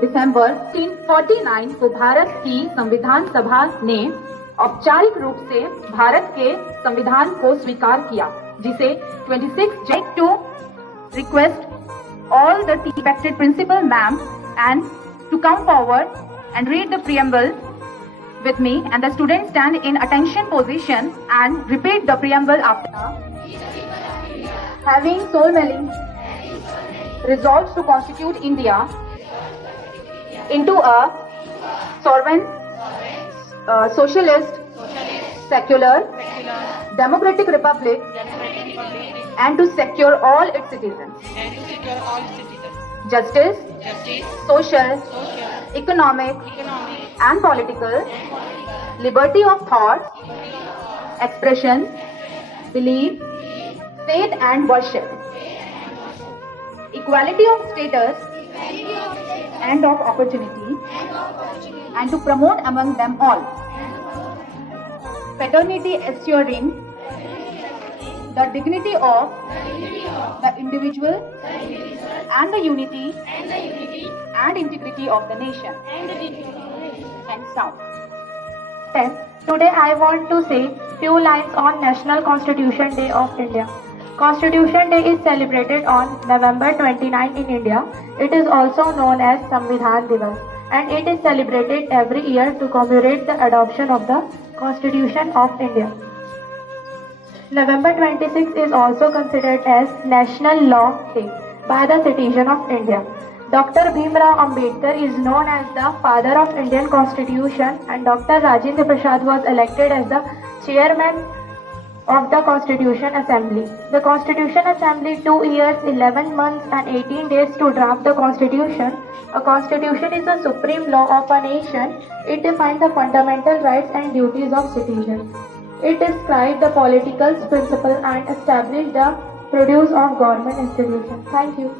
दिसंबर 1949 को भारत की संविधान सभा ने औपचारिक रूप से भारत के संविधान को स्वीकार किया, जिसे 26 July to request all the elected principal ma'am and to come forward and read the preamble with me, and the students stand in attention position and repeat the preamble after. Having solemnly resolved to constitute India into a sovereign, socialist, secular, democratic republic, and to secure all its citizens justice, social, economic, and political liberty of thought, expression, belief, faith, and worship, equality of status and of opportunity, and to promote among them all fraternity, assuring the dignity of the individual and the unity and integrity of the nation. And sound. Today I want to say few lines on National Constitution Day of India. Constitution Day is celebrated on November 29 in India. It is also known as Samvidhan Divas, and it is celebrated every year to commemorate the adoption of the Constitution of India. November 26 is also considered as National Law Day by the citizen of India. Dr. Bhimrao Ambedkar is known as the father of Indian Constitution, and Dr. Rajendra Prasad was elected as the chairman of the Constitution Assembly. The Constitution Assembly 2 years, 11 months and 18 days to draft the Constitution. A Constitution is the supreme law of a nation. It defines the fundamental rights and duties of citizens. It describes the political principles and establishes the produce of government institutions. Thank you.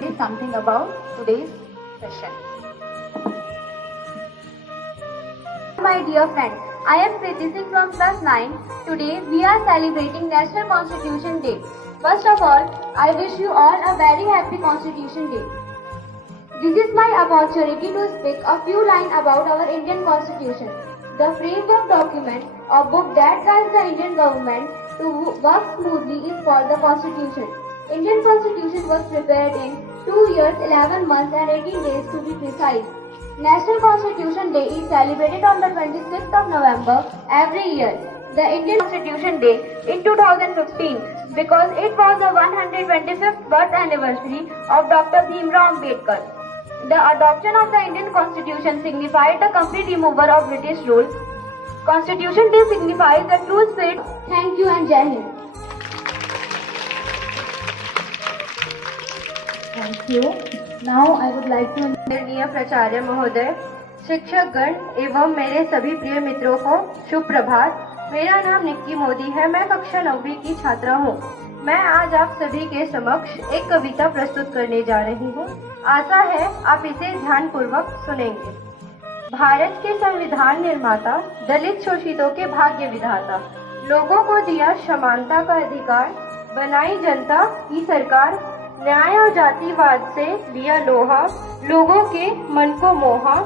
Say something about today's session. My dear friends, I am Preeti Singh from class 9. Today we are celebrating National Constitution Day. First of all, I wish you all a very happy Constitution Day. This is my opportunity to speak a few lines about our Indian Constitution, the framework document or book that guides the Indian government to work smoothly is called the Constitution. Indian Constitution was prepared in 2 years, 11 months and 18 days to be precise. National Constitution Day is celebrated on the 26th of November every year. The Indian Constitution Day in 2015 because it was the 125th birth anniversary of Dr. Bhimrao Ambedkar. The adoption of the Indian Constitution signified the complete removal of British rule. Constitution Day signifies the true spirit. Thank you and Jai Hind. Thank you. Now I would like to आदरणीय प्राचार्य महोदय, शिक्षक गण एवं मेरे सभी प्रिय मित्रों को शुभ प्रभात। मेरा नाम निक्की मोदी है। मैं कक्षा 9वीं की छात्रा हूँ। मैं आज आप सभी के समक्ष एक कविता प्रस्तुत करने जा रही हूँ। आशा है आप इसे ध्यानपूर्वक सुनेंगे। भारत के संविधान निर्माता, दलित शोषितों के भाग्य विधाता, लोगों को दिया समानता का अधिकार, बनाई जनता की सरकार, न्याय और जातिवाद से लिया लोहा, लोगों के मन को मोहा,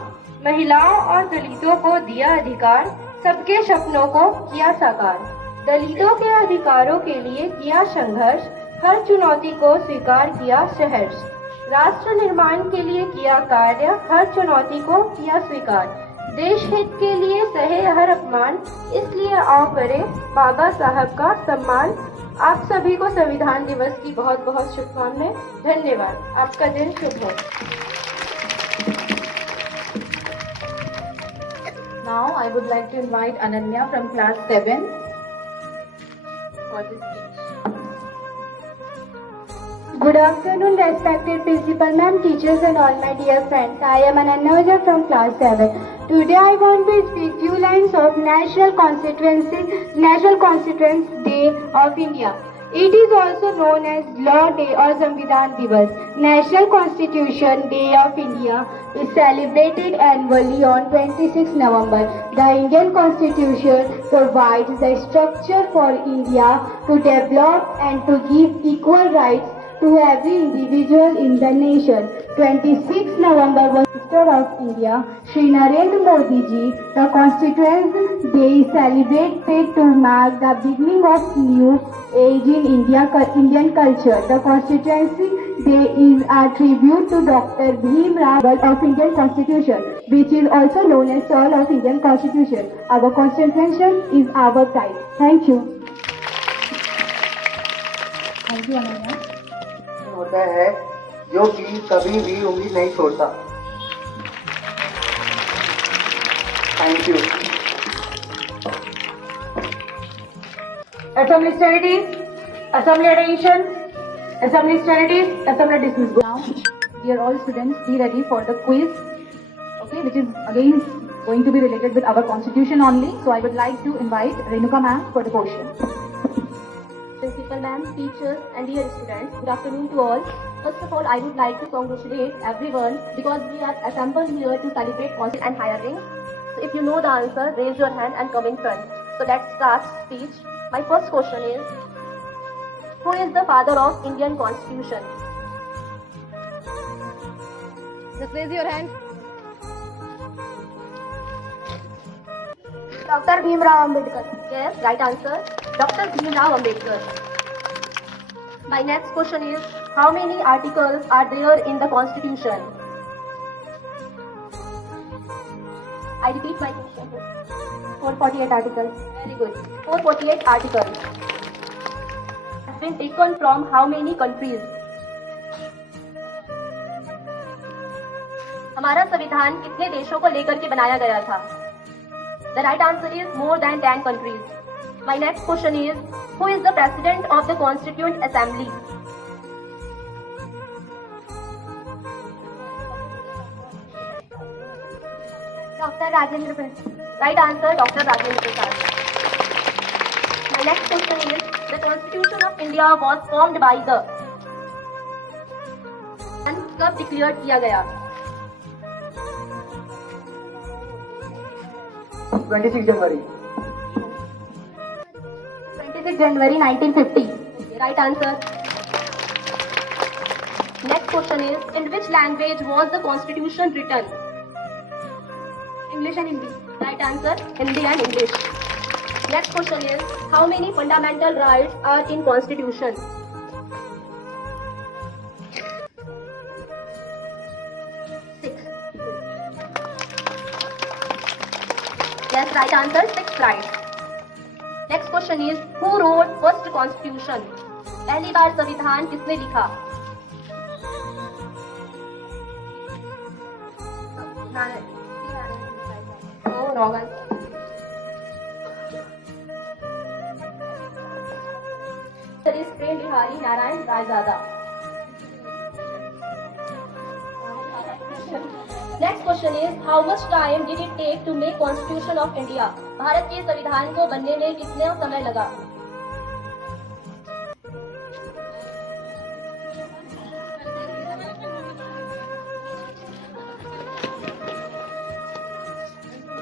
महिलाओं और दलितों को दिया अधिकार, सबके सपनों को किया साकार, दलितों के अधिकारों के लिए किया संघर्ष, हर चुनौती को स्वीकार किया सहर्ष, राष्ट्र निर्माण के लिए किया कार्य, हर चुनौती को किया स्वीकार, देश हित के लिए सहे हर अपमान, इसलिए आओ करें बाबा साहब का सम्मान। आप सभी को संविधान दिवस की बहुत बहुत शुभकामनाएं। धन्यवाद। आपका दिन शुभ हो। Now I would like to invite Ananya from class 7 for this speech. Good afternoon, respected principal ma'am, teachers and all my dear friends. I am Ananya Ojha from class 7. Today I want to speak few lines of National Constitution Day of India. It is also known as Law Day or Samvidhan Divas. National Constitution Day of India is celebrated annually on 26 November. The Indian Constitution provides the structure for India to develop and to give equal rights to every individual in the nation. 26 November was Minister of India, Shri Narendra Modi ji. The Constitution Day is celebrated to mark the beginning of new age in Indian culture. The Constituency Day is a tribute to Dr. Bhim Rao of Indian Constitution, which is also known as Soul of Indian Constitution. Our Constitution is our pride. Thank you. Thank you, Ananya. होता है जो कि कभी भी उम्मीद नहीं छोड़ता। Thank you. Assembly studies, assembly attention, assembly studies, assembly dismissed. Now, dear all students, be ready for the quiz, okay, which is again going to be related with our constitution only. So I would like to invite Renuka ma'am for the question. Principal ma'am, teachers and dear students, good afternoon to all. First of all, I would like to congratulate everyone because we are assembled here to celebrate constitution and hiring. So if you know the answer, raise your hand and come in front. So let's start speech. My first question is, who is the father of Indian Constitution? Just raise your hand. Dr. Bhim Rao Ambedkar. Yes, right answer. Dr. Bhim Rao Ambedkar. My next question is, how many articles are there in the Constitution? I repeat my question. 448 articles. Very good. 448 articles. Has been taken from how many countries? हमारा संविधान कितने देशों को लेकर के बनाया गया था? The right answer is more than 10 countries. My next question is, who is the President of the Constituent Assembly? Dr. Rajendra Prasad. Right answer, Dr. Rajendra Prasad. My next question is, the Constitution of India was formed by the and कब declared किया गया? 26 जनवरी। 26 January 1950. Right answer. Next question is, in which language was the Constitution written? English and Hindi. Right answer, Hindi and English. Next question is, how many fundamental rights are in Constitution? Six. Yes, right answer, 6 rights. Next question is, who wrote first Constitution? पहली बार संविधान किसने लिखा? Oh, wrong answer. Answer is Prem Bihari Narayan Rayzada. Next question is, how much time did it take to make Constitution of India? Bharat के संविधान को बनने में कितना समय लगा?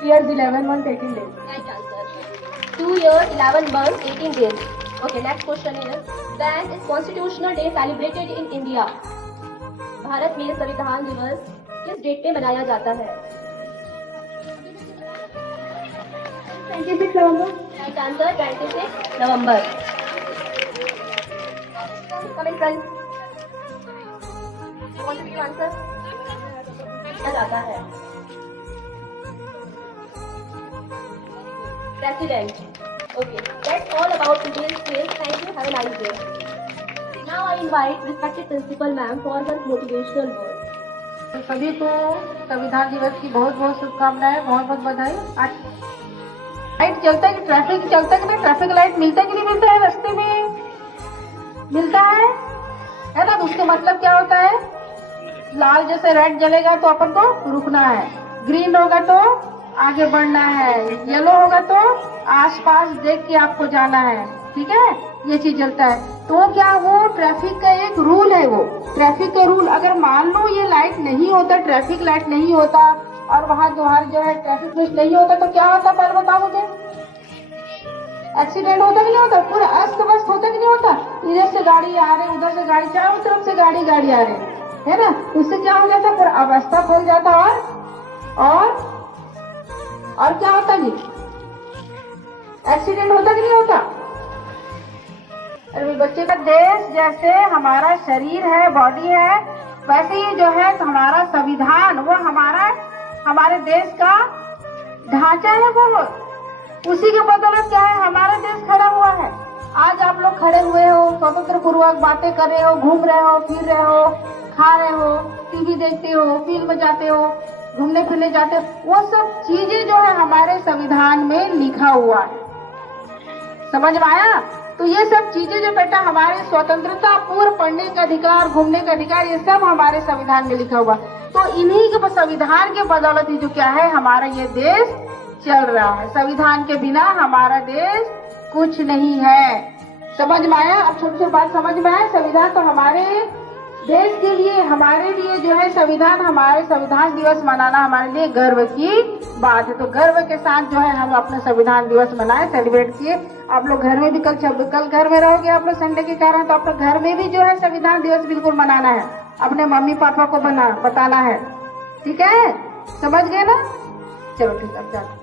Years 11 months 18 days. Right answer. 2 years, 11 months, 18 days. Okay, next question is, when is Constitutional Day celebrated in India? Bharat में संविधान दिवस किस डेट पे मनाया जाता है? 26 November. Right answer, 26 November. Come in front. You want to give answer? क्या जाता है? President. Okay, that's all about today's quiz. Thank you. Have a nice day. Now I invite respected principal ma'am for her motivational words. सभी को संविधान दिवस की बहुत बहुत शुभकामनाएं, बहुत बहुत बधाई। आज लाइट चलता है कि ट्रैफिक चलता है कि नहीं, ट्रैफिक लाइट मिलता है कि नहीं मिलता है, रास्ते में मिलता है ना। तो उसका मतलब क्या होता है, लाल जैसे रेड जलेगा तो अपन को रुकना है, ग्रीन होगा तो आगे बढ़ना है, येलो होगा तो आसपास देख के आपको जाना है, ठीक है, ये चीज जलता है। तो क्या वो ट्रैफिक का एक रूल है, वो ट्रैफिक का रूल। अगर मान लो ये लाइट नहीं होता, ट्रैफिक लाइट नहीं होता और वहाँ जो है ट्रैफिक पुलिस नहीं होता तो क्या होता, पहले बताओ मुझे। एक्सीडेंट होता कि नहीं होता, पूरा अस्त व्यस्त होता कि नहीं होता। इधर से गाड़ी आ रही, उधर से गाड़ी, चारों तरफ से गाड़ी आ रही है ना। उससे क्या हो जाता, पूरा अवस्था फैल जाता और क्या होता जी, एक्सीडेंट होता कि नहीं होता। अरे बच्चे का देश जैसे हमारा शरीर है, बॉडी है, वैसे ही जो है हमारा संविधान, वो हमारे देश का ढांचा है, वो उसी के बदौलत क्या है हमारा देश खड़ा हुआ है। आज आप लोग खड़े हुए हो, स्वतंत्र पूर्वक बातें कर रहे हो, घूम रहे हो, फिर रहे हो, खा रहे हो, टीवी देखते हो, फिल्म जाते हो, घूमने फिरने जाते हो, वो सब चीजें जो है हमारे संविधान में लिखा हुआ है। समझ में आया। तो ये सब चीजें जो बेटा हमारे स्वतंत्रता पूर्व पढ़ने का अधिकार, घूमने का अधिकार, ये सब हमारे संविधान में लिखा हुआ। तो इन्हीं के संविधान के बदौलत ही जो क्या है हमारा ये देश चल रहा है। संविधान के बिना हमारा देश कुछ नहीं है। समझ में आया। अब छोटी छोटी बात समझ में आया। संविधान तो हमारे देश के लिए, हमारे लिए जो है संविधान, हमारे संविधान दिवस मनाना हमारे लिए गर्व की बात है। तो गर्व के साथ जो है हम अपना संविधान दिवस मनाए, सेलिब्रेट किए। आप लोग घर में भी कल घर में रहोगे आप लोग संडे के कारण, तो अपने घर में भी जो है संविधान दिवस बिल्कुल मनाना है, अपने मम्मी पापा को बताना है। ठीक है, समझ गए ना। चलो ठीक है, अब जाओ।